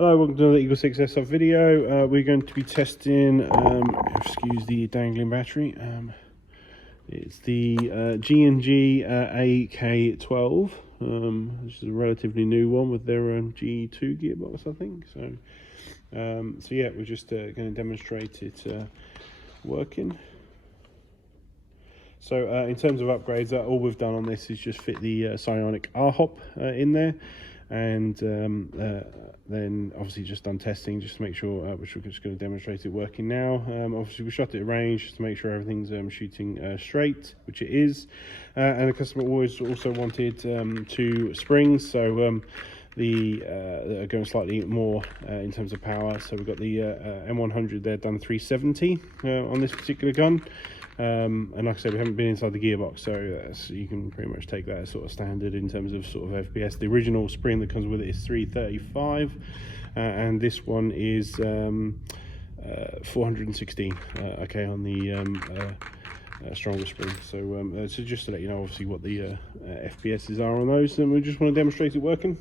Hello, welcome to another Eagle 6 Airsoft video. We're going to be testing, excuse the dangling battery, it's the G&G Gk12, which is a relatively new one with their G2 gearbox, I think. So yeah, we're just going to demonstrate it working. So in terms of upgrades, all we've done on this is just fit the Psionic R Hop in there, and then obviously just done testing just to make sure, which we're just going to demonstrate it working now. Obviously we shot it at range just to make sure everything's shooting straight, which it is, and the customer always also wanted 2 springs, so are going slightly more in terms of power. So we've got the M100 there done 370 on this particular gun. And like I said, we haven't been inside the gearbox, so you can pretty much take that as sort of standard in terms of sort of FPS. The original spring that comes with it is 335, and this one is 416. Okay, on the stronger spring. So, so just to let you know, obviously, what the FPSs are on those, and we just want to demonstrate it working.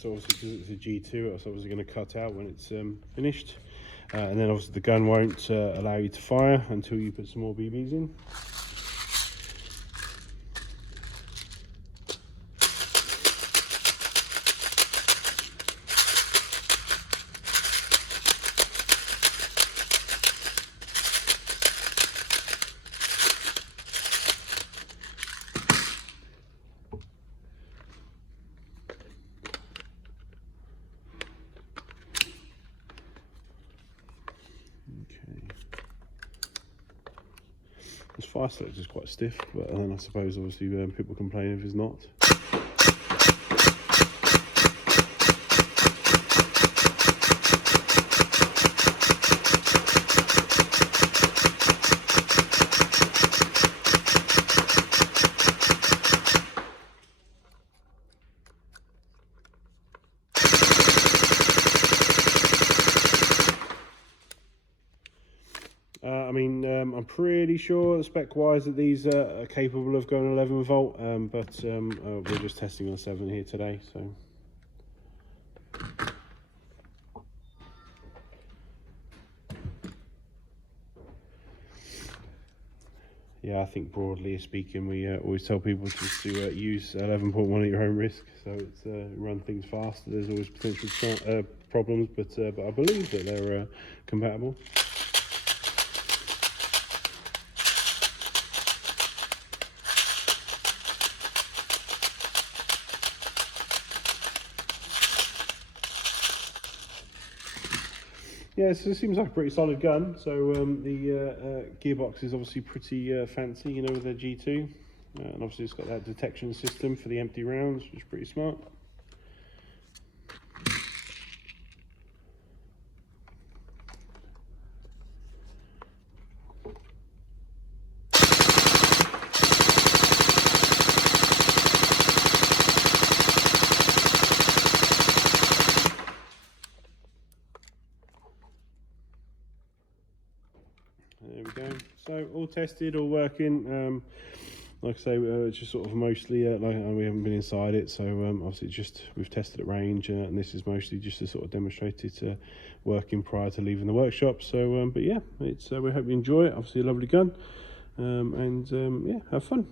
So obviously because it's a G2, it's obviously going to cut out when it's finished, and then obviously the gun won't allow you to fire until you put some more BBs in. This fire selector is quite stiff, but then I suppose obviously people complain if it's not. I'm pretty sure spec-wise that these are capable of going 11 volt, but we're just testing on 7 here today. So yeah, I think broadly speaking, we always tell people just to use 11.1 at your own risk. So it's run things faster. There's always potential problems, but I believe that they're compatible. Yeah, so it seems like a pretty solid gun. So the gearbox is obviously pretty fancy, you know, with their G2, and obviously it's got that detection system for the empty rounds, which is pretty smart. There we go. So all tested, all working. Like I say, it's just sort of mostly like we haven't been inside it, so obviously just we've tested at range, and this is mostly just to sort of demonstrate it working prior to leaving the workshop. So but yeah, it's we hope you enjoy it. Obviously a lovely gun, and yeah, have fun.